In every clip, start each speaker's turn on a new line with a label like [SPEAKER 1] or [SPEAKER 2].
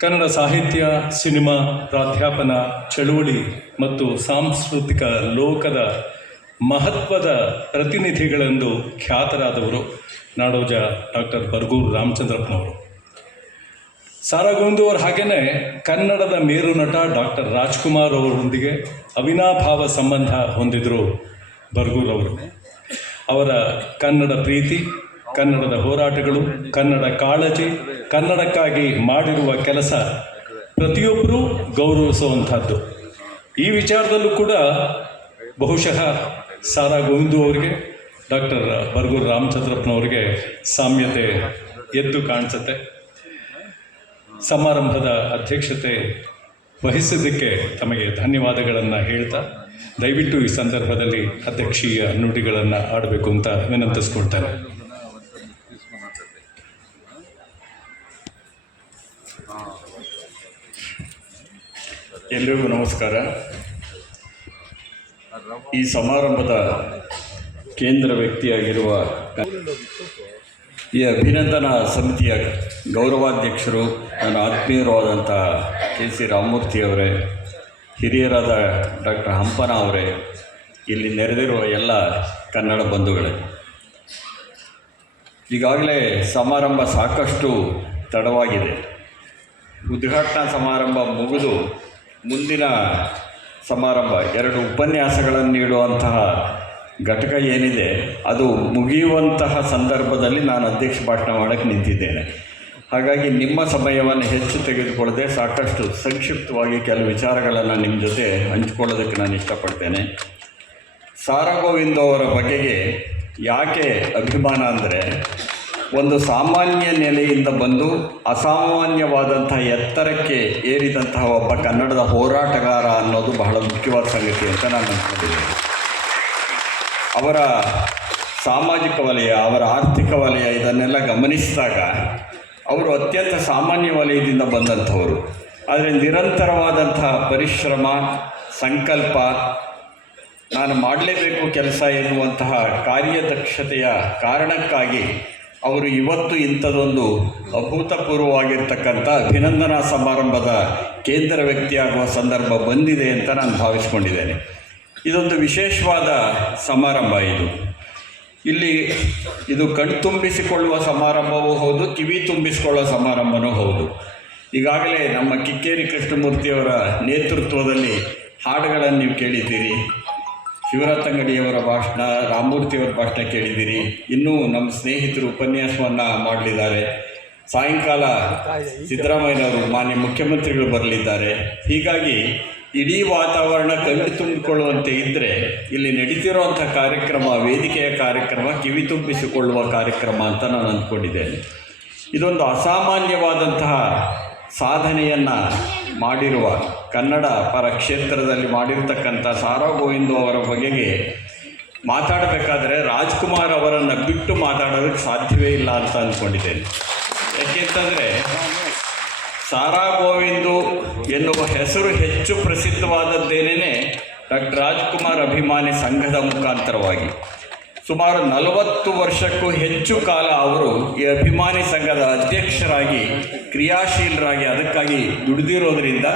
[SPEAKER 1] ಕನ್ನಡ ಸಾಹಿತ್ಯ, ಸಿನಿಮಾ, ಪ್ರಾಧ್ಯಾಪನ, ಚಳುವಳಿ ಮತ್ತು ಸಾಂಸ್ಕೃತಿಕ ಲೋಕದ ಮಹತ್ವದ ಪ್ರತಿನಿಧಿಗಳೆಂದು ಖ್ಯಾತರಾದವರು ನಾಡೋಜ ಡಾಕ್ಟರ್ ಬರಗೂರು ರಾಮಚಂದ್ರಪ್ಪನವರು. ಸಾರಾಗೋವಿಂದು ಅವರು ಹಾಗೆಯೇ ಕನ್ನಡದ ಮೇರು ನಟ ಡಾಕ್ಟರ್ ರಾಜ್ಕುಮಾರ್ ಅವರೊಂದಿಗೆ ಅವಿನಾಭಾವ ಸಂಬಂಧ ಹೊಂದಿದ್ರು ಬರ್ಗೂರ್ ಅವರು ಅವರ ಕನ್ನಡ ಪ್ರೀತಿ ಕನ್ನಡದ ಹೋರಾಟಗಳು, ಕನ್ನಡ ಕಾಳಜಿ, ಕನ್ನಡಕ್ಕಾಗಿ ಮಾಡಿರುವ ಕೆಲಸ ಪ್ರತಿಯೊಬ್ಬರೂ ಗೌರವಿಸುವಂಥದ್ದು. ಈ ವಿಚಾರದಲ್ಲೂ ಕೂಡ ಬಹುಶಃ ಸಾರಾ ಗೋವಿಂದು ಅವರಿಗೆ, ಡಾಕ್ಟರ್ ಬರ್ಗೂರು ರಾಮಚಂದ್ರಪ್ಪನವರಿಗೆ ಸಾಮ್ಯತೆ ಎದ್ದು ಕಾಣಿಸುತ್ತೆ. ಸಮಾರಂಭದ ಅಧ್ಯಕ್ಷತೆ ವಹಿಸಿದ್ದಕ್ಕೆ ತಮಗೆ ಧನ್ಯವಾದಗಳನ್ನು ಹೇಳ್ತಾ, ದಯವಿಟ್ಟು ಈ ಸಂದರ್ಭದಲ್ಲಿ ಅಧ್ಯಕ್ಷೀಯ ನುಡಿಗಳನ್ನು ಆಡಬೇಕು ಅಂತ ವಿನಂತಿಸ್ಕೊಳ್ತಾರೆ
[SPEAKER 2] ಎಲ್ರಿಗೂ ನಮಸ್ಕಾರ. ಈ ಸಮಾರಂಭದ ಕೇಂದ್ರ ವ್ಯಕ್ತಿಯಾಗಿರುವ ಈ ಅಭಿನಂದನಾ ಸಮಿತಿಯ ಗೌರವಾಧ್ಯಕ್ಷರು, ನನ್ನ ಆತ್ಮೀಯರು ಆದಂಥ ಕೆ ಸಿ ರಾಮಮೂರ್ತಿ ಅವರೇ, ಹಿರಿಯರಾದ ಡಾಕ್ಟರ್ ಹಂಪನ ಅವರೇ, ಇಲ್ಲಿ ನೆರೆದಿರುವ ಎಲ್ಲ ಕನ್ನಡ ಬಂಧುಗಳೇ. ಈಗಾಗಲೇ ಸಮಾರಂಭ ಸಾಕಷ್ಟು ತಡವಾಗಿದೆ. ಉದ್ಘಾಟನಾ ಸಮಾರಂಭ ಮುಗಿದು ಮುಂದಿನ ಸಮಾರಂಭ, ಎರಡು ಉಪನ್ಯಾಸಗಳನ್ನು ನೀಡುವಂತಹ ಘಟಕ ಏನಿದೆ, ಅದು ಮುಗಿಯುವಂತಹ ಸಂದರ್ಭದಲ್ಲಿ ನಾನು ಅಧ್ಯಕ್ಷ ಭಾಷಣ ಮಾಡೋಕ್ಕೆ ನಿಂತಿದ್ದೇನೆ. ಹಾಗಾಗಿ ನಿಮ್ಮ ಸಮಯವನ್ನು ಹೆಚ್ಚು ತೆಗೆದುಕೊಳ್ಳದೆ ಸಾಕಷ್ಟು ಸಂಕ್ಷಿಪ್ತವಾಗಿ ಕೆಲವು ವಿಚಾರಗಳನ್ನು ನಿಮ್ಮ ಜೊತೆ ಹಂಚಿಕೊಳ್ಳೋದಕ್ಕೆ ನಾನು ಇಷ್ಟಪಡ್ತೇನೆ. ಸಾರಗೋವಿಂದ ಅವರ ಬಗೆಗೆ ಯಾಕೆ ಅಭಿಮಾನ ಅಂದರೆ ಒಂದು ಸಾಮಾನ್ಯ ನೆಲೆಯಿಂದ ಬಂದು ಅಸಾಮಾನ್ಯವಾದಂತಹ ಎತ್ತರಕ್ಕೆ ಏರಿದಂತಹ ಒಬ್ಬ ಕನ್ನಡದ ಹೋರಾಟಗಾರ ಅನ್ನೋದು ಬಹಳ ಮುಖ್ಯವಾದ ಸಂಗತಿ ಅಂತ ನಾನು ಅನ್ಕೊಂಡಿದ್ದೇನೆ. ಅವರ ಸಾಮಾಜಿಕ ವಲಯ, ಅವರ ಆರ್ಥಿಕ ವಲಯ ಇದನ್ನೆಲ್ಲ ಗಮನಿಸಿದಾಗ ಅವರು ಅತ್ಯಂತ ಸಾಮಾನ್ಯ ವಲಯದಿಂದ ಬಂದಂಥವರು. ಆದರೆ ನಿರಂತರವಾದಂತಹ ಪರಿಶ್ರಮ, ಸಂಕಲ್ಪ, ನಾನು ಮಾಡಲೇಬೇಕು ಕೆಲಸ ಎನ್ನುವಂತಹ ಕಾರ್ಯದಕ್ಷತೆಯ ಕಾರಣಕ್ಕಾಗಿ ಅವರು ಇವತ್ತು ಇಂಥದೊಂದು ಅಭೂತಪೂರ್ವವಾಗಿರ್ತಕ್ಕಂಥ ಅಭಿನಂದನಾ ಸಮಾರಂಭದ ಕೇಂದ್ರ ವ್ಯಕ್ತಿಯಾಗುವ ಸಂದರ್ಭ ಬಂದಿದೆ ಅಂತ ನಾನು ಭಾವಿಸ್ಕೊಂಡಿದ್ದೇನೆ. ಇದೊಂದು ವಿಶೇಷವಾದ ಸಮಾರಂಭ ಇದು. ಇಲ್ಲಿ ಇದು ಕಣ್ತುಂಬಿಸಿಕೊಳ್ಳುವ ಸಮಾರಂಭವೂ ಹೌದು, ಕಿವಿ ತುಂಬಿಸಿಕೊಳ್ಳುವ ಸಮಾರಂಭವೂ ಹೌದು. ಈಗಾಗಲೇ ನಮ್ಮ ಕಿಕ್ಕೇರಿ ಕೃಷ್ಣಮೂರ್ತಿಯವರ ನೇತೃತ್ವದಲ್ಲಿ ಹಾಡುಗಳನ್ನು ನೀವು ಕೇಳಿದ್ದೀರಿ. ಶಿವರತ್ನಂಗಡಿಯವರ ಭಾಷಣ, ರಾಮಮೂರ್ತಿಯವರ ಭಾಷಣ ಕೇಳಿದ್ದೀರಿ. ಇನ್ನೂ ನಮ್ಮ ಸ್ನೇಹಿತರು ಉಪನ್ಯಾಸವನ್ನು ಮಾಡಲಿದ್ದಾರೆ. ಸಾಯಂಕಾಲ ಸಿದ್ದರಾಮಯ್ಯನವರು ಮಾನ್ಯ ಮುಖ್ಯಮಂತ್ರಿಗಳು ಬರಲಿದ್ದಾರೆ. ಹೀಗಾಗಿ ಇಡೀ ವಾತಾವರಣ ಕವಿ ತುಂಬಿಕೊಳ್ಳುವಂತೆ ಇದ್ದರೆ ಇಲ್ಲಿ ನಡೀತಿರುವಂಥ ಕಾರ್ಯಕ್ರಮ, ವೇದಿಕೆಯ ಕಾರ್ಯಕ್ರಮ, ಕಿವಿ ತುಂಬಿಸಿಕೊಳ್ಳುವ ಕಾರ್ಯಕ್ರಮ ಅಂತ ನಾನು ಅಂದ್ಕೊಂಡಿದ್ದೇನೆ. ಇದೊಂದು ಅಸಾಮಾನ್ಯವಾದಂತಹ ಸಾಧನೆಯನ್ನು ಮಾಡಿರುವ ಕನ್ನಡ ಪರ ಕ್ಷೇತ್ರದಲ್ಲಿ ಮಾಡಿರ್ತಕ್ಕಂಥ ಸಾರಾ ಗೋವಿಂದು ಅವರ ಬಗೆಗೆ ಮಾತಾಡಬೇಕಾದ್ರೆ ರಾಜ್ಕುಮಾರ್ ಅವರನ್ನು ಬಿಟ್ಟು ಮಾತಾಡೋದಕ್ಕೆ ಸಾಧ್ಯವೇ ಇಲ್ಲ ಅಂತ ಅಂದ್ಕೊಂಡಿದ್ದೇನೆ ಯಾಕೆಂತಂದರೆ ಸಾರಾ ಗೋವಿಂದು ಎನ್ನುವ ಹೆಸರು ಹೆಚ್ಚು ಪ್ರಸಿದ್ಧವಾದದ್ದೇನೇ ಡಾಕ್ಟರ್ ರಾಜ್ಕುಮಾರ್ ಅಭಿಮಾನಿ ಸಂಘದ ಮುಖಾಂತರವಾಗಿ. ಸುಮಾರು ನಲವತ್ತು ವರ್ಷಕ್ಕೂ ಹೆಚ್ಚು ಕಾಲ ಅವರು ಈ ಅಭಿಮಾನಿ ಸಂಘದ ಅಧ್ಯಕ್ಷರಾಗಿ, ಕ್ರಿಯಾಶೀಲರಾಗಿ ಅದಕ್ಕಾಗಿ ದುಡಿದಿರೋದ್ರಿಂದ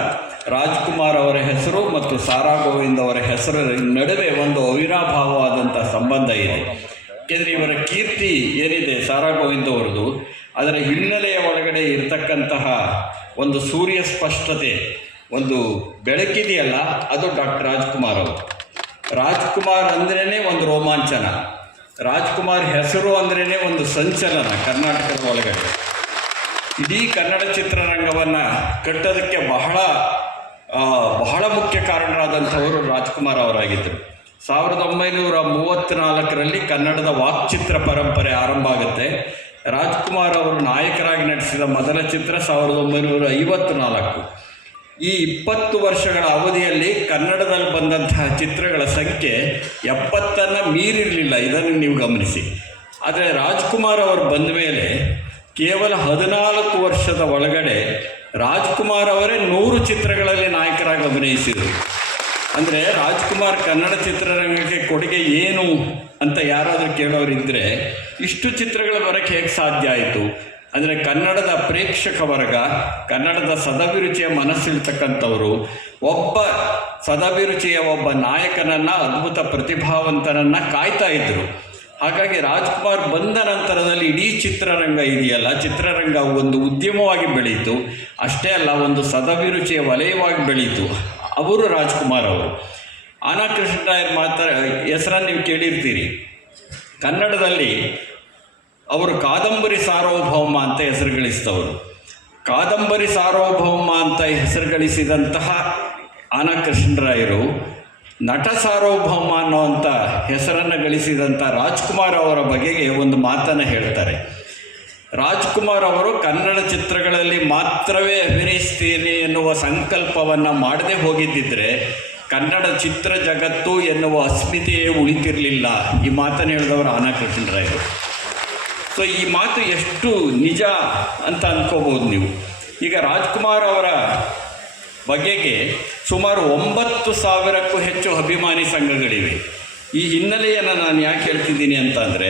[SPEAKER 2] ರಾಜ್ಕುಮಾರ್ ಅವರ ಹೆಸರು ಮತ್ತು ಸಾರಾ ಗೋವಿಂದ್ ಅವರ ಹೆಸರ ನಡುವೆ ಒಂದು ಅವಿರಾಭಾವವಾದಂಥ ಸಂಬಂಧ ಇದೆ. ಏಕೆಂದರೆ ಇವರ ಕೀರ್ತಿ ಏನಿದೆ ಸಾರಾ ಗೋವಿಂದ್ ಅವರದು ಅದರ ಹಿನ್ನೆಲೆಯ ಒಳಗಡೆ ಇರತಕ್ಕಂತಹ ಒಂದು ಸೂರ್ಯ ಸ್ಪಷ್ಟತೆ, ಒಂದು ಬೆಳಕಿದೆಯಲ್ಲ, ಅದು ಡಾಕ್ಟರ್ ರಾಜ್ಕುಮಾರ್ ಅವರು. ರಾಜ್ಕುಮಾರ್ ಅಂದ್ರೇ ಒಂದು ರೋಮಾಂಚನ. ರಾಜ್ಕುಮಾರ್ ಹೆಸರು ಅಂದ್ರೇ ಒಂದು ಸಂಚಲನ ಕರ್ನಾಟಕದ ಒಳಗಡೆ. ಇಡೀ ಕನ್ನಡ ಚಿತ್ರರಂಗವನ್ನು ಕಟ್ಟೋದಕ್ಕೆ ಬಹಳ ಬಹಳ ಮುಖ್ಯ ಕಾರಣರಾದಂಥವರು ರಾಜ್ಕುಮಾರ್ ಅವರಾಗಿದ್ದರು. ಸಾವಿರದ ಒಂಬೈನೂರ ಮೂವತ್ತ್ನಾಲ್ಕರಲ್ಲಿ ಕನ್ನಡದ ವಾಕ್ಚಿತ್ರ ಪರಂಪರೆ ಆರಂಭ ಆಗುತ್ತೆ. ರಾಜ್ಕುಮಾರ್ ಅವರು ನಾಯಕರಾಗಿ ನಟಿಸಿದ ಮೊದಲ ಚಿತ್ರ ಸಾವಿರದ ಒಂಬೈನೂರ ಐವತ್ತ್ನಾಲ್ಕು. ಈ ಇಪ್ಪತ್ತು ವರ್ಷಗಳ ಅವಧಿಯಲ್ಲಿ ಕನ್ನಡದಲ್ಲಿ ಬಂದಂತಹ ಚಿತ್ರಗಳ ಸಂಖ್ಯೆ ಎಪ್ಪತ್ತನ್ನು ಮೀರಿರಲಿಲ್ಲ. ಇದನ್ನು ನೀವು ಗಮನಿಸಿ. ಆದರೆ ರಾಜ್ಕುಮಾರ್ ಅವರು ಬಂದ ಮೇಲೆ ಕೇವಲ ಹದಿನಾಲ್ಕು ವರ್ಷದ ಒಳಗಡೆ ರಾಜ್ಕುಮಾರ್ ಅವರೇ ನೂರು ಚಿತ್ರಗಳಲ್ಲಿ ನಾಯಕರಾಗಿ ಅಭಿನಯಿಸಿದರು. ಅಂದರೆ ರಾಜ್ಕುಮಾರ್ ಕನ್ನಡ ಚಿತ್ರರಂಗಕ್ಕೆ ಕೊಡುಗೆ ಏನು ಅಂತ ಯಾರಾದರೂ ಕೇಳೋರಿದ್ದರೆ ಇಷ್ಟು ಚಿತ್ರಗಳು ಬರೋಕ್ಕೆ ಹೇಗೆ ಸಾಧ್ಯ ಆಯಿತು? ಅಂದರೆ ಕನ್ನಡದ ಪ್ರೇಕ್ಷಕ ವರ್ಗ, ಕನ್ನಡದ ಸದಭಿರುಚಿಯ ಮನಸ್ಸಿರ್ತಕ್ಕಂಥವರು ಒಬ್ಬ ಸದಭಿರುಚಿಯ ಒಬ್ಬ ನಾಯಕನನ್ನು, ಅದ್ಭುತ ಪ್ರತಿಭಾವಂತನನ್ನು ಕಾಯ್ತಾ ಇದ್ದರು ಹಾಗಾಗಿ ರಾಜ್ಕುಮಾರ್ ಬಂದ ನಂತರದಲ್ಲಿ ಇಡೀ ಚಿತ್ರರಂಗ ಇದೆಯಲ್ಲ, ಚಿತ್ರರಂಗ ಒಂದು ಉದ್ಯಮವಾಗಿ ಬೆಳೀತು, ಅಷ್ಟೇ ಅಲ್ಲ, ಒಂದು ಸದಭಿರುಚಿಯ ವಲಯವಾಗಿ ಬೆಳೀತು, ಅವರು ರಾಜ್ಕುಮಾರ್ ಅವರು. ಆನಾ ಕೃಷ್ಣರಾಯರ್ ಮಾತ್ರ, ಹೆಸರನ್ನು ನೀವು ಕೇಳಿರ್ತೀರಿ. ಕನ್ನಡದಲ್ಲಿ ಅವರು ಕಾದಂಬರಿ ಸಾರ್ವಭೌಮ ಅಂತ ಹೆಸರು ಗಳಿಸಿದವರು ಕಾದಂಬರಿ ಸಾರ್ವಭೌಮ ಅಂತ ಹೆಸರು ಗಳಿಸಿದಂತಹ ಆನಕೃಷ್ಣರಾಯರು ನಟ ಸಾರ್ವಭೌಮ ಅನ್ನುವಂಥ ಹೆಸರನ್ನು ಗಳಿಸಿದಂಥ ರಾಜ್ಕುಮಾರ್ ಅವರ ಬಗೆಗೆ ಒಂದು ಮಾತನ್ನು ಹೇಳ್ತಾರೆ. ರಾಜ್ಕುಮಾರ್ ಅವರು ಕನ್ನಡ ಚಿತ್ರಗಳಲ್ಲಿ ಮಾತ್ರವೇ ಅಭಿನಯಿಸ್ತೀನಿ ಎನ್ನುವ ಸಂಕಲ್ಪವನ್ನು ಮಾಡದೆ ಹೋಗಿದ್ದಿದ್ರೆ ಕನ್ನಡ ಚಿತ್ರ ಜಗತ್ತು ಎನ್ನುವ ಅಸ್ಮಿತೆಯೇ ಉಳಿತಿರಲಿಲ್ಲ ಈ ಮಾತನ್ನು ಹೇಳಿದವರು ಆನಾ ಕೃಷ್ಣರಾಯರು ಸೊ ಈ ಮಾತು ಎಷ್ಟು ನಿಜ ಅಂತ ಅಂದ್ಕೋಬೋದು ನೀವು. ಈಗ ರಾಜ್ಕುಮಾರ್ ಅವರ ಬಗೆಗೆ ಸುಮಾರು ಒಂಬತ್ತು ಸಾವಿರಕ್ಕೂ ಹೆಚ್ಚು ಅಭಿಮಾನಿ ಸಂಘಗಳಿವೆ. ಈ ಹಿನ್ನೆಲೆಯನ್ನು ನಾನು ಯಾಕೆ ಹೇಳ್ತಿದ್ದೀನಿ ಅಂತಂದರೆ,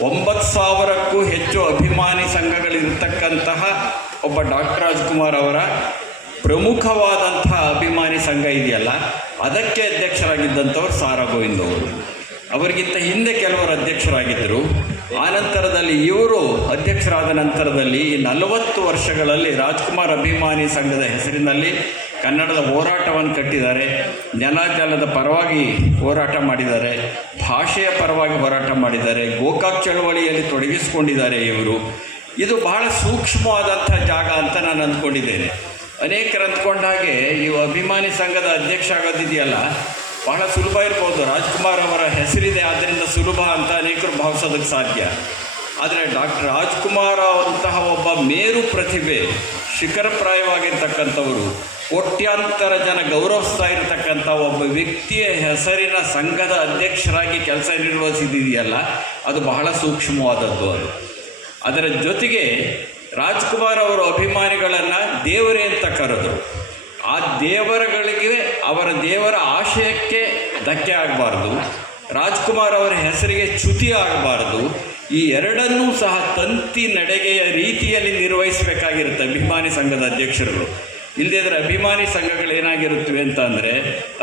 [SPEAKER 2] ಒಂಬತ್ತು ಸಾವಿರಕ್ಕೂ ಹೆಚ್ಚು ಅಭಿಮಾನಿ ಸಂಘಗಳಿರ್ತಕ್ಕಂತಹ ಒಬ್ಬ ಡಾಕ್ಟರ್ ರಾಜ್ಕುಮಾರ್ ಅವರ ಪ್ರಮುಖವಾದಂತಹ ಅಭಿಮಾನಿ ಸಂಘ ಇದೆಯಲ್ಲ, ಅದಕ್ಕೆ ಅಧ್ಯಕ್ಷರಾಗಿದ್ದಂಥವ್ರು ಸಾರಾ ಗೋವಿಂದ್ ಅವರು. ಅವರಿಗಿಂತ ಹಿಂದೆ ಕೆಲವರು ಅಧ್ಯಕ್ಷರಾಗಿದ್ದರು. ಆನಂತರದಲ್ಲಿ ಇವರು ಅಧ್ಯಕ್ಷರಾದ ನಂತರದಲ್ಲಿ ಈ ನಲವತ್ತು ವರ್ಷಗಳಲ್ಲಿ ರಾಜ್ಕುಮಾರ್ ಅಭಿಮಾನಿ ಸಂಘದ ಹೆಸರಿನಲ್ಲಿ ಕನ್ನಡದ ಹೋರಾಟವನ್ನು ಕಟ್ಟಿದ್ದಾರೆ. ಜನಜಲದ ಪರವಾಗಿ ಹೋರಾಟ ಮಾಡಿದ್ದಾರೆ. ಭಾಷೆಯ ಪರವಾಗಿ ಹೋರಾಟ ಮಾಡಿದ್ದಾರೆ. ಗೋಕಾಕ್ ಚಳವಳಿಯಲ್ಲಿ ತೊಡಗಿಸಿಕೊಂಡಿದ್ದಾರೆ ಇವರು. ಇದು ಬಹಳ ಸೂಕ್ಷ್ಮವಾದಂಥ ಜಾಗ ಅಂತ ನಾನು ಅಂದ್ಕೊಂಡಿದ್ದೇನೆ. ಅನೇಕರು ಅಂದ್ಕೊಂಡ ಹಾಗೆ ಈ ಅಭಿಮಾನಿ ಸಂಘದ ಅಧ್ಯಕ್ಷ ಆಗೋದಿದೆಯಲ್ಲ? ಬಹಳ ಸುಲಭ ಇರ್ಬೋದು. ರಾಜ್ಕುಮಾರ್ ಅವರ ಹೆಸರಿದೆ ಆದ್ದರಿಂದ ಸುಲಭ ಅಂತ ಅನೇಕರು ಭಾವಿಸೋದಕ್ಕೆ ಸಾಧ್ಯ. ಆದರೆ ಡಾಕ್ಟರ್ ರಾಜ್ಕುಮಾರ್ ಅವರಂತಹ ಒಬ್ಬ ಮೇರು ಪ್ರತಿಭೆ, ಶಿಖರಪ್ರಾಯವಾಗಿರ್ತಕ್ಕಂಥವರು, ಕೋಟ್ಯಾಂತರ ಜನ ಗೌರವಿಸ್ತಾ ಇರತಕ್ಕಂಥ ಒಬ್ಬ ವ್ಯಕ್ತಿಯ ಹೆಸರಿನ ಸಂಘದ ಅಧ್ಯಕ್ಷರಾಗಿ ಕೆಲಸ ನಿರ್ವಹಿಸಿದೆಯಲ್ಲ ಅದು ಬಹಳ ಸೂಕ್ಷ್ಮವಾದದ್ದು ಅದು. ಅದರ ಜೊತೆಗೆ ರಾಜ್ಕುಮಾರ್ ಅವರ ಅಭಿಮಾನಿಗಳನ್ನು ದೇವರೇ ಅಂತ ಕರೆದರು. ಆ ದೇವರುಗಳಿಗೆ ಅವರ ದೇವರ ಆಶಯಕ್ಕೆ ಧಕ್ಕೆ ಆಗಬಾರ್ದು. ರಾಜ್ಕುಮಾರ್ ಅವರ ಹೆಸರಿಗೆ ಚ್ಯುತಿ ಆಗಬಾರ್ದು. ಈ ಎರಡನ್ನೂ ಸಹ ತಂತಿ ನಡೆಗೆಯ ರೀತಿಯಲ್ಲಿ ನಿರ್ವಹಿಸಬೇಕಾಗಿರುತ್ತೆ ಅಭಿಮಾನಿ ಸಂಘದ ಅಧ್ಯಕ್ಷರುಗಳು. ಇಲ್ಲದಿದ್ದರೆ ಅಭಿಮಾನಿ ಸಂಘಗಳು ಏನಾಗಿರುತ್ತವೆ ಅಂತ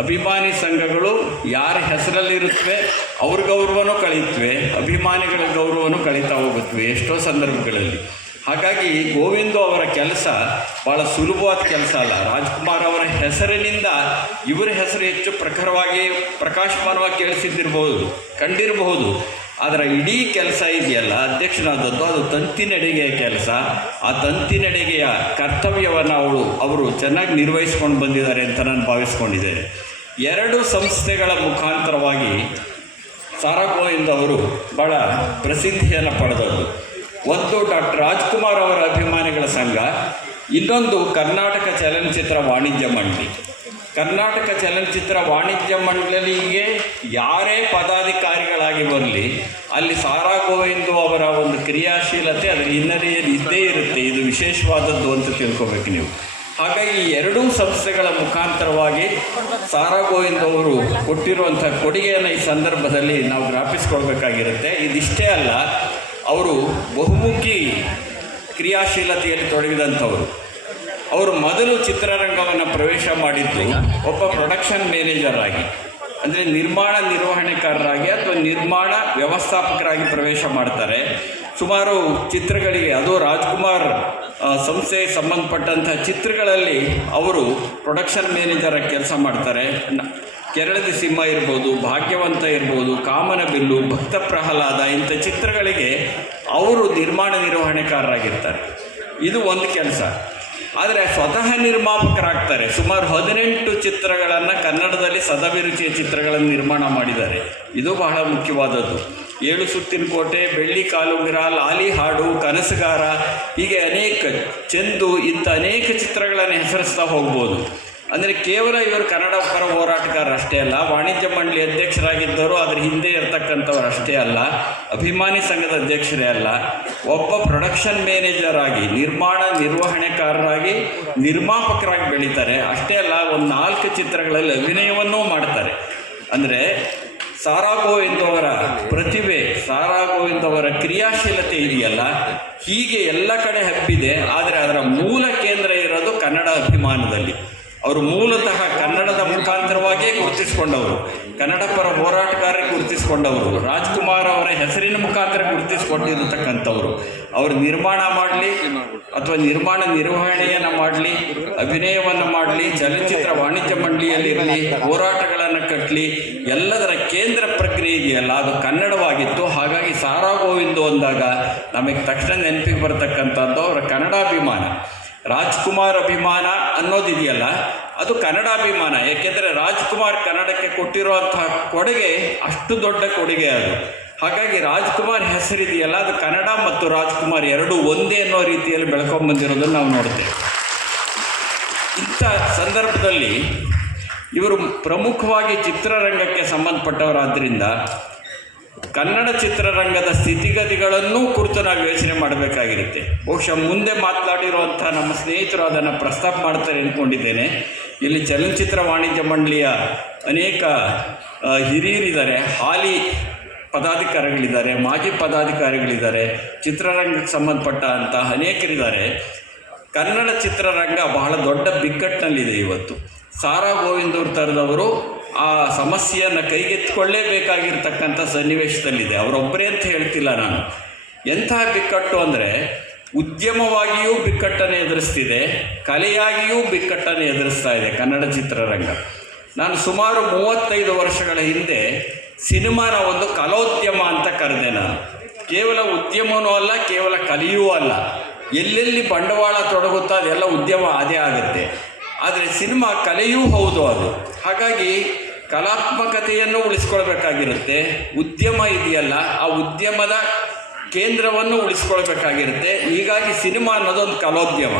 [SPEAKER 2] ಅಭಿಮಾನಿ ಸಂಘಗಳು ಯಾರ ಹೆಸರಲ್ಲಿರುತ್ತವೆ, ಅವ್ರ ಗೌರವನೂ ಕಳೀತವೆ ಅಭಿಮಾನಿಗಳ ಗೌರವನೂ ಕಳೀತಾ ಹೋಗುತ್ತವೆ ಎಷ್ಟೋ ಸಂದರ್ಭಗಳಲ್ಲಿ. ಹಾಗಾಗಿ ಗೋವಿಂದು ಅವರ ಕೆಲಸ ಭಾಳ ಸುಲಭವಾದ ಕೆಲಸ ಅಲ್ಲ. ರಾಜ್ಕುಮಾರ್ ಅವರ ಹೆಸರಿನಿಂದ ಇವರ ಹೆಸರು ಹೆಚ್ಚು ಪ್ರಖರವಾಗಿ ಪ್ರಕಾಶಮಾನವಾಗಿ ಕೇಳಿಸಿದ್ದಿರಬಹುದು ಕಂಡಿರಬಹುದು. ಆದರೆ ಇಡೀ ಕೆಲಸ ಇದೆಯಲ್ಲ, ಅಧ್ಯಕ್ಷನಾದದ್ದು ಅದು ತಂತಿನಡಿಗೆಯ ಕೆಲಸ. ಆ ತಂತಿನಡಿಗೆಯ ಕರ್ತವ್ಯವನ್ನು ಅವಳು, ಅವರು ಚೆನ್ನಾಗಿ ನಿರ್ವಹಿಸ್ಕೊಂಡು ಬಂದಿದ್ದಾರೆ ಅಂತ ನಾನು ಭಾವಿಸ್ಕೊಂಡಿದ್ದೇನೆ. ಎರಡು ಸಂಸ್ಥೆಗಳ ಮುಖಾಂತರವಾಗಿ ಸಾರಾ ಗೋವಿಂದ್ ಅವರು ಭಾಳ ಪ್ರಸಿದ್ಧಿಯನ್ನು ಪಡೆದದ್ದು. ಒಂದು ಡಾಕ್ಟರ್ ರಾಜ್ಕುಮಾರ್ ಅವರ ಅಭಿಮಾನಿಗಳ ಸಂಘ, ಇನ್ನೊಂದು ಕರ್ನಾಟಕ ಚಲನಚಿತ್ರ ವಾಣಿಜ್ಯ ಮಂಡಳಿ. ಕರ್ನಾಟಕ ಚಲನಚಿತ್ರ ವಾಣಿಜ್ಯ ಮಂಡಳಿಗೆ ಯಾರೇ ಪದಾಧಿಕಾರಿಗಳಾಗಿ ಬರಲಿ, ಅಲ್ಲಿ ಸಾರಾ ಗೋವಿಂದು ಅವರ ಒಂದು ಕ್ರಿಯಾಶೀಲತೆ ಅದರ ಹಿನ್ನೆಲೆಯಲ್ಲಿ ಇದ್ದೇ ಇರುತ್ತೆ. ಇದು ವಿಶೇಷವಾದದ್ದು ಅಂತ ತಿಳ್ಕೊಬೇಕು ನೀವು. ಹಾಗಾಗಿ ಈ ಎರಡೂ ಸಂಸ್ಥೆಗಳ ಮುಖಾಂತರವಾಗಿ ಸಾರಾ ಗೋವಿಂದ್ ಅವರು ಕೊಟ್ಟಿರುವಂಥ ಕೊಡುಗೆಯನ್ನು ಈ ಸಂದರ್ಭದಲ್ಲಿ ನಾವು ಜ್ಞಾಪಿಸ್ಕೊಳ್ಬೇಕಾಗಿರುತ್ತೆ. ಇದಿಷ್ಟೇ ಅಲ್ಲ ಅವರು ಬಹುಮುಖಿ ಕ್ರಿಯಾಶೀಲತೆಯಲ್ಲಿ ತೊಡಗಿದಂಥವರು. ಅವರು ಮೊದಲು ಚಿತ್ರರಂಗವನ್ನು ಪ್ರವೇಶ ಮಾಡಿದ್ದು ಒಬ್ಬ ಪ್ರೊಡಕ್ಷನ್ ಮ್ಯಾನೇಜರ್ ಆಗಿ, ಅಂದರೆ ನಿರ್ಮಾಣ ನಿರ್ವಹಣೆಕಾರರಾಗಿ ಅಥವಾ ನಿರ್ಮಾಣ ವ್ಯವಸ್ಥಾಪಕರಾಗಿ ಪ್ರವೇಶ ಮಾಡ್ತಾರೆ. ಸುಮಾರು ಚಿತ್ರಗಳಿಗೆ, ಅದು ರಾಜ್ಕುಮಾರ್ ಸಂಸ್ಥೆ ಸಂಬಂಧಪಟ್ಟಂಥ ಚಿತ್ರಗಳಲ್ಲಿ ಅವರು ಪ್ರೊಡಕ್ಷನ್ ಮ್ಯಾನೇಜರಾಗಿ ಕೆಲಸ ಮಾಡ್ತಾರೆ. ಕೆರಳದ ಸಿಂಹ ಇರ್ಬೋದು, ಭಾಗ್ಯವಂತ ಇರ್ಬೋದು, ಕಾಮನ ಬಿಲ್ಲು, ಭಕ್ತ ಪ್ರಹ್ಲಾದ ಇಂಥ ಚಿತ್ರಗಳಿಗೆ ಅವರು ನಿರ್ಮಾಣ ನಿರ್ವಹಣೆಕಾರರಾಗಿರ್ತಾರೆ. ಇದು ಒಂದು ಕೆಲಸ. ಆದರೆ ಸ್ವತಃ ನಿರ್ಮಾಪಕರಾಗ್ತಾರೆ. ಸುಮಾರು ಹದಿನೆಂಟು ಚಿತ್ರಗಳನ್ನು ಕನ್ನಡದಲ್ಲಿ ಸದಭಿರುಚಿಯ ಚಿತ್ರಗಳನ್ನು ನಿರ್ಮಾಣ ಮಾಡಿದ್ದಾರೆ. ಇದು ಬಹಳ ಮುಖ್ಯವಾದದ್ದು. ಏಳು ಸುತ್ತಿನ ಕೋಟೆ, ಬೆಳ್ಳಿ ಕಾಲುಗಿರ ಲಾಲಿ ಹಾಡು, ಕನಸುಗಾರ, ಹೀಗೆ ಅನೇಕ ಚೆಂದು ಇಂಥ ಅನೇಕ ಚಿತ್ರಗಳನ್ನು ಹೆಸರಿಸ್ತಾ ಹೋಗ್ಬೋದು. ಅಂದರೆ ಕೇವಲ ಇವರು ಕನ್ನಡ ಪರ ಹೋರಾಟಗಾರರು ಅಷ್ಟೇ ಅಲ್ಲ, ವಾಣಿಜ್ಯ ಮಂಡಳಿ ಅಧ್ಯಕ್ಷರಾಗಿದ್ದರು ಅದರ ಹಿಂದೆ ಇರತಕ್ಕಂಥವ್ರು ಅಷ್ಟೇ ಅಲ್ಲ, ಅಭಿಮಾನಿ ಸಂಘದ ಅಧ್ಯಕ್ಷರೇ ಅಲ್ಲ, ಒಬ್ಬ ಪ್ರೊಡಕ್ಷನ್ ಮ್ಯಾನೇಜರ್ ಆಗಿ, ನಿರ್ಮಾಣ ನಿರ್ವಹಣೆಕಾರರಾಗಿ, ನಿರ್ಮಾಪಕರಾಗಿ ಬೆಳೀತಾರೆ. ಅಷ್ಟೇ ಅಲ್ಲ, ಒಂದು ನಾಲ್ಕು ಚಿತ್ರಗಳಲ್ಲಿ ಅಭಿನಯವನ್ನೂ ಮಾಡ್ತಾರೆ. ಅಂದರೆ ಸಾರಾ ಗೋವಿಂದ್ ಅವರ ಪ್ರತಿಭೆ ಸಾರಾ ಗೋವಿಂದ್ ಅವರ ಕ್ರಿಯಾಶೀಲತೆ ಇದೆಯಲ್ಲ, ಹೀಗೆ ಎಲ್ಲ ಕಡೆ ಹಬ್ಬಿದೆ, ಆದರೆ ಅದರ ಮೂಲ ಕೇಂದ್ರ ಇರೋದು ಕನ್ನಡ ಅಭಿಮಾನದಲ್ಲಿ. ಅವರು ಮೂಲತಃ ಕನ್ನಡದ ಮುಖಾಂತರವಾಗಿಯೇ ಗುರುತಿಸಿಕೊಂಡವರು. ಕನ್ನಡ ಪರ ಹೋರಾಟಗಾರರು ಗುರುತಿಸಿಕೊಂಡವರು. ರಾಜ್ಕುಮಾರ್ ಅವರ ಹೆಸರಿನ ಮುಖಾಂತರ ಗುರುತಿಸಿಕೊಂಡಿರತಕ್ಕಂಥವ್ರು. ಅವರು ನಿರ್ಮಾಣ ಮಾಡಲಿ, ಅಥವಾ ನಿರ್ಮಾಣ ನಿರ್ವಹಣೆಯನ್ನು ಮಾಡಲಿ, ಅಭಿನಯವನ್ನು ಮಾಡಲಿ, ಚಲನಚಿತ್ರ ವಾಣಿಜ್ಯ ಮಂಡಳಿಯಲ್ಲಿರಲಿ, ಹೋರಾಟಗಳನ್ನು ಕಟ್ಟಲಿ ಎಲ್ಲದರ ಕೇಂದ್ರ ಪ್ರಕ್ರಿಯೆ ಇದೆಯಲ್ಲ, ಅದು ಕನ್ನಡವಾಗಿತ್ತು. ಹಾಗಾಗಿ ಸಾರಾ ಗೋವಿಂದು ಅಂದಾಗ ನಮಗೆ ತಕ್ಷಣ ನೆನಪಿಗೆ ಬರತಕ್ಕಂಥದ್ದು ಅವರ ಕನ್ನಡಾಭಿಮಾನ. ರಾಜ್ಕುಮಾರ್ ಅಭಿಮಾನ ಅನ್ನೋದಿದೆಯಲ್ಲ, ಅದು ಕನ್ನಡ ಅಭಿಮಾನ. ಏಕೆಂದರೆ ರಾಜ್ಕುಮಾರ್ ಕನ್ನಡಕ್ಕೆ ಕೊಟ್ಟಿರುವಂತಹ ಕೊಡುಗೆ ಅಷ್ಟು ದೊಡ್ಡ ಕೊಡುಗೆ ಅದು. ಹಾಗಾಗಿ ರಾಜ್ಕುಮಾರ್ ಹೆಸರಿದೆಯಲ್ಲ, ಅದು ಕನ್ನಡ ಮತ್ತು ರಾಜ್ಕುಮಾರ್ ಎರಡೂ ಒಂದೇ ಅನ್ನೋ ರೀತಿಯಲ್ಲಿ ಬೆಳ್ಕೊಂಬಂದಿರೋದನ್ನು ನಾವು ನೋಡ್ತೇವೆ. ಇಂಥ ಸಂದರ್ಭದಲ್ಲಿ ಇವರು ಪ್ರಮುಖವಾಗಿ ಚಿತ್ರರಂಗಕ್ಕೆ ಸಂಬಂಧಪಟ್ಟವರಾದ್ದರಿಂದ ಕನ್ನಡ ಚಿತ್ರರಂಗದ ಸ್ಥಿತಿಗತಿಗಳನ್ನೂ ಕುರಿತು ನಾವು ಯೋಚನೆ ಮಾಡಬೇಕಾಗಿರುತ್ತೆ. ಬಹುಶಃ ಮುಂದೆ ಮಾತನಾಡಿರುವಂಥ ನಮ್ಮ ಸ್ನೇಹಿತರು ಅದನ್ನು ಪ್ರಸ್ತಾಪ ಮಾಡ್ತಾರೆ ಅಂದ್ಕೊಂಡಿದ್ದೇನೆ. ಇಲ್ಲಿ ಚಲನಚಿತ್ರ ವಾಣಿಜ್ಯ ಮಂಡಳಿಯ ಅನೇಕ ಹಿರಿಯರಿದ್ದಾರೆ. ಹಾಲಿ ಪದಾಧಿಕಾರಿಗಳಿದ್ದಾರೆ, ಮಾಜಿ ಪದಾಧಿಕಾರಿಗಳಿದ್ದಾರೆ, ಚಿತ್ರರಂಗಕ್ಕೆ ಸಂಬಂಧಪಟ್ಟ ಅಂತ ಅನೇಕರಿದ್ದಾರೆ. ಕನ್ನಡ ಚಿತ್ರರಂಗ ಬಹಳ ದೊಡ್ಡ ಬಿಕ್ಕಟ್ಟಿನಲ್ಲಿದೆ ಇವತ್ತು. ಸಾರಾ ಗೋವಿಂದವ್ರ ಥರದವರು ಆ ಸಮಸ್ಯೆಯನ್ನು ಕೈಗೆತ್ತಿಕೊಳ್ಳೇಬೇಕಾಗಿರ್ತಕ್ಕಂಥ ಸನ್ನಿವೇಶದಲ್ಲಿದೆ. ಅವರೊಬ್ಬರೇ ಅಂತ ಹೇಳ್ತಿಲ್ಲ ನಾನು. ಎಂತಹ ಬಿಕ್ಕಟ್ಟು ಅಂದರೆ, ಉದ್ಯಮವಾಗಿಯೂ ಬಿಕ್ಕಟ್ಟನ್ನು ಎದುರಿಸ್ತಿದೆ, ಕಲೆಯಾಗಿಯೂ ಬಿಕ್ಕಟ್ಟನ್ನು ಎದುರಿಸ್ತಾ ಇದೆ ಕನ್ನಡ ಚಿತ್ರರಂಗ. ನಾನು ಸುಮಾರು ಮೂವತ್ತೈದು ವರ್ಷಗಳ ಹಿಂದೆ ಸಿನಿಮಾನ ಒಂದು ಕಲೋದ್ಯಮ ಅಂತ ಕರೆದೆ ನಾನು. ಕೇವಲ ಉದ್ಯಮವೂ ಅಲ್ಲ, ಕೇವಲ ಕಲೆಯೂ ಅಲ್ಲ. ಎಲ್ಲೆಲ್ಲಿ ಬಂಡವಾಳ ತೊಡಗುತ್ತೋ ಅದೆಲ್ಲ ಉದ್ಯಮ ಅದೇ ಆಗುತ್ತೆ. ಆದರೆ ಸಿನಿಮಾ ಕಲೆಯೂ ಹೌದು ಅದು. ಹಾಗಾಗಿ ಕಲಾತ್ಮಕತೆಯನ್ನು ಉಳಿಸ್ಕೊಳ್ಬೇಕಾಗಿರುತ್ತೆ. ಉದ್ಯಮ ಇದೆಯಲ್ಲ, ಆ ಉದ್ಯಮದ ಕೇಂದ್ರವನ್ನು ಉಳಿಸ್ಕೊಳ್ಬೇಕಾಗಿರುತ್ತೆ. ಹೀಗಾಗಿ ಸಿನಿಮಾ ಅನ್ನೋದೊಂದು ಕಲೋದ್ಯಮ.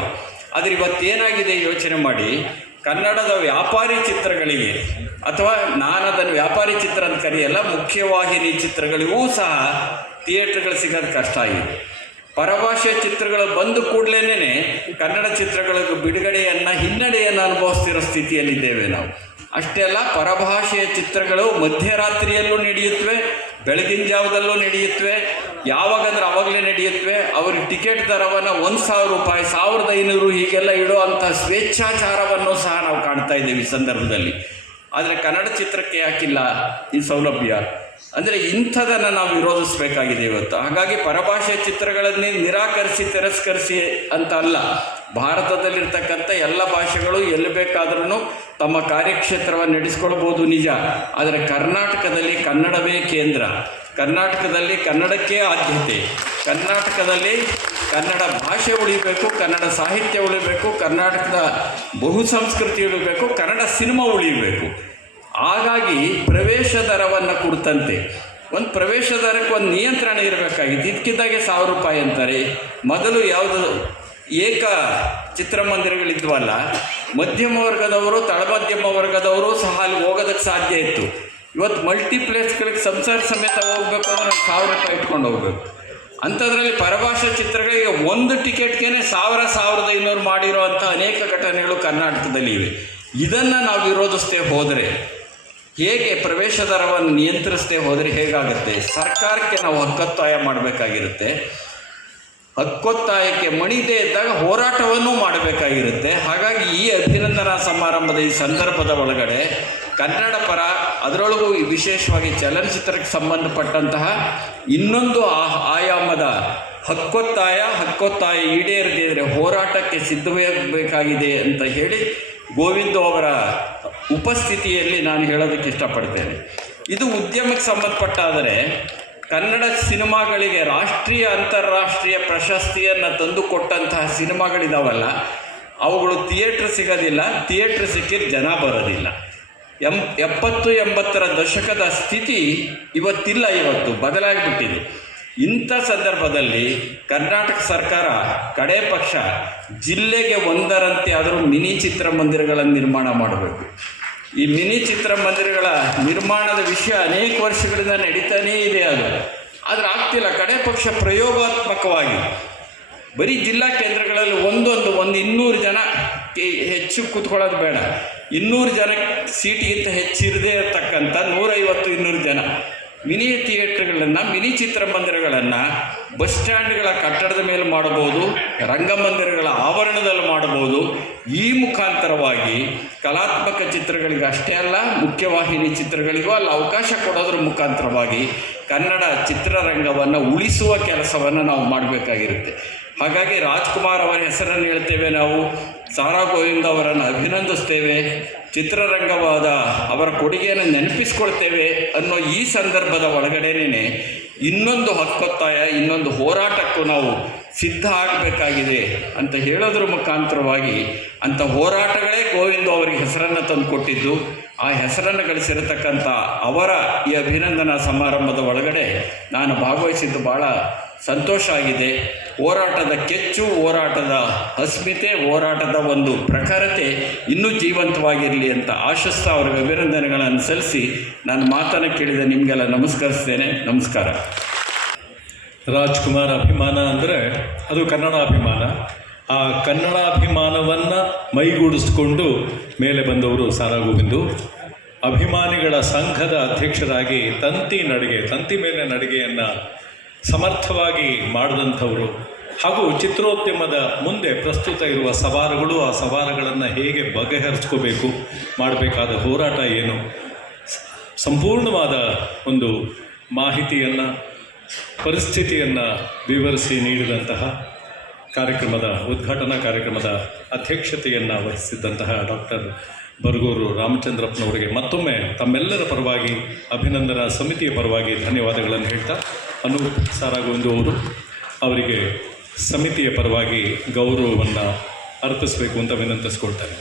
[SPEAKER 2] ಆದರೆ ಇವತ್ತೇನಾಗಿದೆ ಯೋಚನೆ ಮಾಡಿ, ಕನ್ನಡದ ವ್ಯಾಪಾರಿ ಚಿತ್ರಗಳಿಗೆ, ಅಥವಾ ನಾನು ಅದನ್ನು ವ್ಯಾಪಾರಿ ಚಿತ್ರ ಅಂತ ಕರೆಯಲ್ಲ, ಮುಖ್ಯವಾಹಿನಿ ಚಿತ್ರಗಳಿಗೂ ಸಹ ಥಿಯೇಟ್ರ್ಗಳು ಸಿಗೋದು ಕಷ್ಟ ಆಗಿದೆ. ಪರಭಾಷೆ ಚಿತ್ರಗಳು ಬಂದು ಕೂಡಲೇನೆ ಕನ್ನಡ ಚಿತ್ರಗಳಿಗೂ ಬಿಡುಗಡೆಯನ್ನು, ಹಿನ್ನಡೆಯನ್ನು ಅನುಭವಿಸ್ತಿರೋ ಸ್ಥಿತಿಯಲ್ಲಿದ್ದೇವೆ ನಾವು. ಅಷ್ಟೇ ಅಲ್ಲ ಪರಭಾಷೆಯ ಚಿತ್ರಗಳು ಮಧ್ಯರಾತ್ರಿಯಲ್ಲೂ ನಡೆಯುತ್ತವೆ, ಬೆಳಗಿನ ಜಾವದಲ್ಲೂ ನಡೆಯುತ್ತವೆ, ಯಾವಾಗಂದ್ರೆ ಅವಾಗಲೇ ನಡೆಯುತ್ತವೆ. ಅವ್ರಿಗೆ ಟಿಕೆಟ್ ದರವನ್ನು ಒಂದು ಸಾವಿರ ರೂಪಾಯಿ, ಸಾವಿರದ ಐನೂರು ಹೀಗೆಲ್ಲ ಇಡೋ ಅಂಥ ಸ್ವೇಚ್ಛಾಚಾರವನ್ನು ಸಹ ನಾವು ಕಾಣ್ತಾ ಇದ್ದೇವೆ ಈ ಸಂದರ್ಭದಲ್ಲಿ. ಆದರೆ ಕನ್ನಡ ಚಿತ್ರಕ್ಕೆ ಯಾಕಿಲ್ಲ? ಈ ಸೌಲಭ್ಯ. ಅಂದರೆ ಇಂಥದನ್ನು ನಾವು ವಿರೋಧಿಸಬೇಕಾಗಿದೆ ಇವತ್ತು. ಹಾಗಾಗಿ ಪರಭಾಷೆ ಚಿತ್ರಗಳನ್ನೇ ನಿರಾಕರಿಸಿ, ತಿರಸ್ಕರಿಸಿ ಅಂತ ಅಲ್ಲ, ಭಾರತದಲ್ಲಿರ್ತಕ್ಕಂಥ ಎಲ್ಲ ಭಾಷೆಗಳು ಎಲ್ಲಿ ಬೇಕಾದ್ರೂ ತಮ್ಮ ಕಾರ್ಯಕ್ಷೇತ್ರವನ್ನು ನಡೆಸ್ಕೊಳ್ಬೋದು ನಿಜ. ಆದರೆ ಕರ್ನಾಟಕದಲ್ಲಿ ಕನ್ನಡವೇ ಕೇಂದ್ರ. ಕರ್ನಾಟಕದಲ್ಲಿ ಕನ್ನಡಕ್ಕೆ ಆದ್ಯತೆ. ಕರ್ನಾಟಕದಲ್ಲಿ ಕನ್ನಡ ಭಾಷೆ ಉಳಿಬೇಕು, ಕನ್ನಡ ಸಾಹಿತ್ಯ ಉಳಿಬೇಕು, ಕರ್ನಾಟಕದ ಬಹು ಸಂಸ್ಕೃತಿ ಉಳಿಬೇಕು, ಕನ್ನಡ ಸಿನಿಮಾ ಉಳಿಬೇಕು. ಹಾಗಾಗಿ ಪ್ರವೇಶ ದರವನ್ನು ಕುರಿತಂತೆ ಒಂದು ಪ್ರವೇಶ ದರಕ್ಕೆ ಒಂದು ನಿಯಂತ್ರಣ ಇರಬೇಕಾಗಿತ್ತು. ಇದಕ್ಕಿದ್ದಾಗೆ ಸಾವಿರ ರೂಪಾಯಿ ಅಂತಾರೆ. ಮೊದಲು ಯಾವುದು ಏಕ ಚಿತ್ರಮಂದಿರಗಳಿದ್ವಲ್ಲ ಮಧ್ಯಮ ವರ್ಗದವರು ತಳಮಧ್ಯಮ ವರ್ಗದವರು ಸಹ ಅಲ್ಲಿ ಹೋಗೋದಕ್ಕೆ ಸಾಧ್ಯ ಇತ್ತು. ಇವತ್ತು ಮಲ್ಟಿಪ್ಲೇಸ್ಗಳಿಗೆ ಸಂಸಾರ ಸಮೇತ ಹೋಗ್ಬೇಕು ಅಂದ್ರೆ ಸಾವಿರ ರೂಪಾಯಿ ಇಟ್ಕೊಂಡು ಹೋಗ್ಬೇಕು. ಅಂಥದ್ರಲ್ಲಿ ಪರಭಾಷಾ ಚಿತ್ರಗಳಿಗೆ ಒಂದು ಟಿಕೆಟ್ಗೆ ಸಾವಿರ, ಸಾವಿರದ ಇನ್ನೂರು ಮಾಡಿರೋ ಅನೇಕ ಘಟನೆಗಳು ಕರ್ನಾಟಕದಲ್ಲಿ ಇವೆ. ಇದನ್ನು ನಾವು ವಿರೋಧಿಸ್ತೇ ಹೋದರೆ, ಹೇಗೆ ಪ್ರವೇಶ ದರವನ್ನು ನಿಯಂತ್ರಿಸದೆ ಹೋದರೆ ಹೇಗಾಗುತ್ತೆ? ಸರ್ಕಾರಕ್ಕೆ ನಾವು ಹಕ್ಕತ್ತಾಯ ಮಾಡಬೇಕಾಗಿರುತ್ತೆ. ಹಕ್ಕೊತ್ತಾಯಕ್ಕೆ ಮಣಿದೇ ಇದ್ದಾಗ ಹೋರಾಟವನ್ನು ಮಾಡಬೇಕಾಗಿರುತ್ತೆ. ಹಾಗಾಗಿ ಈ ಅಭಿನಂದನಾ ಸಮಾರಂಭದ ಈ ಸಂದರ್ಭದ ಒಳಗಡೆ ಕನ್ನಡ ಪರ ಅದರೊಳಗೂ ವಿಶೇಷವಾಗಿ ಚಲನಚಿತ್ರಕ್ಕೆ ಸಂಬಂಧಪಟ್ಟಂತಹ ಇನ್ನೊಂದು ಆಯಾಮದ ಹಕ್ಕೊತ್ತಾಯ ಹಕ್ಕೊತ್ತಾಯ ಈಡೇರದಿದ್ದರೆ ಹೋರಾಟಕ್ಕೆ ಸಿದ್ಧವಾಗಬೇಕಾಗಿದೆ ಅಂತ ಹೇಳಿ ಗೋವಿಂದ ಅವರ ಉಪಸ್ಥಿತಿಯಲ್ಲಿ ನಾನು ಹೇಳೋದಕ್ಕೆ ಇಷ್ಟಪಡ್ತೇನೆ. ಇದು ಉದ್ಯಮಕ್ಕೆ ಸಂಬಂಧಪಟ್ಟಾದರೆ ಕನ್ನಡ ಸಿನಿಮಾಗಳಿಗೆ ರಾಷ್ಟ್ರೀಯ ಅಂತಾರಾಷ್ಟ್ರೀಯ ಪ್ರಶಸ್ತಿಯನ್ನು ತಂದುಕೊಟ್ಟಂತಹ ಸಿನಿಮಾಗಳಿದಾವಲ್ಲ, ಅವುಗಳು ಥಿಯೇಟ್ರ್ ಸಿಗೋದಿಲ್ಲ, ಥಿಯೇಟ್ರ್ ಸಿಕ್ಕಿದ ಜನ ಬರೋದಿಲ್ಲ. ಎಂ, ಎಪ್ಪತ್ತು ಎಂಬತ್ತರ ದಶಕದ ಸ್ಥಿತಿ ಇವತ್ತಿಲ್ಲ ಇವತ್ತು, ಬದಲಾಗಿಬಿಟ್ಟಿದೆ. ಇಂಥ ಸಂದರ್ಭದಲ್ಲಿ ಕರ್ನಾಟಕ ಸರ್ಕಾರ, ಕಡೆ ಪಕ್ಷ, ಜಿಲ್ಲೆಗೆ ಒಂದರಂತೆ ಆದರೂ ಮಿನಿ ಚಿತ್ರಮಂದಿರಗಳನ್ನು ನಿರ್ಮಾಣ ಮಾಡಬೇಕು. ಈ ಮಿನಿ ಚಿತ್ರ ಮಂದಿರಗಳ ನಿರ್ಮಾಣದ ವಿಷಯ ಅನೇಕ ವರ್ಷಗಳಿಂದ ನಡೀತಾನೇ ಇದೆ ಅದು. ಆದರೆ ಆಗ್ತಿಲ್ಲ. ಕಡೆ ಪಕ್ಷ ಪ್ರಯೋಗಾತ್ಮಕವಾಗಿ ಬರೀ ಜಿಲ್ಲಾ ಕೇಂದ್ರಗಳಲ್ಲಿ ಒಂದೊಂದು, ಒಂದು ಇನ್ನೂರು ಜನ ಹೆಚ್ಚು ಕೂತ್ಕೊಳ್ಳೋದು ಬೇಡ. ಇನ್ನೂರು ಜನ ಸೀಟಿಗಿಂತ ಹೆಚ್ಚಿರದೇ ಇರತಕ್ಕಂಥ ನೂರೈವತ್ತು, ಇನ್ನೂರು ಜನ. ಮಿನಿ ಥಿಯೇಟ್ರ್ಗಳನ್ನು, ಮಿನಿ ಚಿತ್ರಮಂದಿರಗಳನ್ನು ಬಸ್ ಸ್ಟ್ಯಾಂಡ್ಗಳ ಕಟ್ಟಡದ ಮೇಲೆ ಮಾಡಬಹುದು, ರಂಗಮಂದಿರಗಳ ಆವರಣದಲ್ಲಿ ಮಾಡಬಹುದು. ಈ ಮುಖಾಂತರವಾಗಿ ಕಲಾತ್ಮಕ ಚಿತ್ರಗಳಿಗೆ ಅಷ್ಟೇ ಅಲ್ಲ, ಮುಖ್ಯವಾಹಿನಿ ಚಿತ್ರಗಳಿಗೂ ಅಲ್ಲಿ ಅವಕಾಶ ಕೊಡೋದ್ರ ಮುಖಾಂತರವಾಗಿ ಕನ್ನಡ ಚಿತ್ರರಂಗವನ್ನು ಉಳಿಸುವ ಕೆಲಸವನ್ನು ನಾವು ಮಾಡಬೇಕಾಗಿರುತ್ತೆ. ಹಾಗಾಗಿ ರಾಜ್ಕುಮಾರ್ ಅವರ ಹೆಸರನ್ನು ಹೇಳ್ತೇವೆ ನಾವು, ಸಾರಾ ಗೋವಿಂದ ಅವರನ್ನು ಅಭಿನಂದಿಸ್ತೇವೆ. ಚಿತ್ರರಂಗವಾದ ಅವರ ಕೊಡುಗೆಯನ್ನು ನೆನಪಿಸ್ಕೊಳ್ತೇವೆ ಅನ್ನೋ ಈ ಸಂದರ್ಭದ ಒಳಗಡೆನೇ ಇನ್ನೊಂದು ಹಕ್ಕೊತ್ತಾಯ, ಇನ್ನೊಂದು ಹೋರಾಟಕ್ಕೂ ನಾವು ಸಿದ್ಧ ಆಗಬೇಕಾಗಿದೆ ಅಂತ ಹೇಳೋದ್ರ ಮುಖಾಂತರವಾಗಿ ಅಂಥ ಹೋರಾಟಗಳೇ ಗೋವಿಂದ ಅವರಿಗೆ ಹೆಸರನ್ನು ತಂದು ಕೊಟ್ಟಿದ್ದು. ಆ ಹೆಸರನ್ನು ಗಳಿಸಿರತಕ್ಕಂಥ ಅವರ ಈ ಅಭಿನಂದನಾ ಸಮಾರಂಭದ ಒಳಗಡೆ ನಾನು ಭಾಗವಹಿಸಿದ್ದು ಭಾಳ ಸಂತೋಷ ಆಗಿದೆ. ಹೋರಾಟದ ಕೆಚ್ಚು, ಹೋರಾಟದ ಅಸ್ಮಿತೆ, ಹೋರಾಟದ ಒಂದು ಪ್ರಖರತೆ ಇನ್ನೂ ಜೀವಂತವಾಗಿರಲಿ ಅಂತ ಆಶಿಸ್ತಾ ಅವ್ರಿಗೆ ಅಭಿನಂದನೆಗಳನ್ನು ಸಲ್ಲಿಸಿ ನಾನು ಮಾತನ್ನು ಕೇಳಿದ ನಿಮಗೆಲ್ಲ ನಮಸ್ಕರಿಸ್ತೇನೆ. ನಮಸ್ಕಾರ.
[SPEAKER 1] ರಾಜ್ಕುಮಾರ್ ಅಭಿಮಾನ ಅಂದರೆ ಅದು ಕನ್ನಡ ಅಭಿಮಾನ. ಆ ಕನ್ನಡ ಅಭಿಮಾನವನ್ನು ಮೈಗೂಡಿಸ್ಕೊಂಡು ಮೇಲೆ ಬಂದವರು ಸಾರಾ ಗೋವಿಂದು. ಅಭಿಮಾನಿಗಳ ಸಂಘದ ಅಧ್ಯಕ್ಷರಾಗಿ ತಂತಿ ನಡಿಗೆ, ತಂತಿ ಮೇಲೆ ನಡಿಗೆಯನ್ನು ಸಮರ್ಥವಾಗಿ ಮಾಡಿದಂಥವರು. ಹಾಗೂ ಚಿತ್ರೋದ್ಯಮದ ಮುಂದೆ ಪ್ರಸ್ತುತ ಇರುವ ಸವಾಲುಗಳು ಆ ಸವಾಲುಗಳನ್ನು ಹೇಗೆ ಬಗೆಹರಿಸ್ಕೋಬೇಕು, ಮಾಡಬೇಕಾದ ಹೋರಾಟ ಏನು? ಸಂಪೂರ್ಣವಾದ ಒಂದು ಮಾಹಿತಿಯನ್ನು, ಪರಿಸ್ಥಿತಿಯನ್ನು ವಿವರಿಸಿ ನೀಡಿದಂತಹ ಕಾರ್ಯಕ್ರಮದ, ಉದ್ಘಾಟನಾ ಕಾರ್ಯಕ್ರಮದ ಅಧ್ಯಕ್ಷತೆಯನ್ನು ವಹಿಸಿದ್ದಂತಹ ಡಾಕ್ಟರ್ ಬರಗೂರು ರಾಮಚಂದ್ರಪ್ಪನವರಿಗೆ ಮತ್ತೊಮ್ಮೆ ತಮ್ಮೆಲ್ಲರ ಪರವಾಗಿ ಅಭಿನಂದನಾ ಸಮಿತಿಯ ಪರವಾಗಿ ಧನ್ಯವಾದಗಳನ್ನು ಹೇಳ್ತಾ ಅನೂಪ್ ಸಾರಾಗೋವಿಂದು ಅವರು ಅವರಿಗೆ ಸಮಿತಿಯ ಪರವಾಗಿ ಗೌರವವನ್ನು ಅರ್ಪಿಸಬೇಕು ಅಂತ ವಿನಂತಿಸ್ಕೊಳ್ತಾರೆ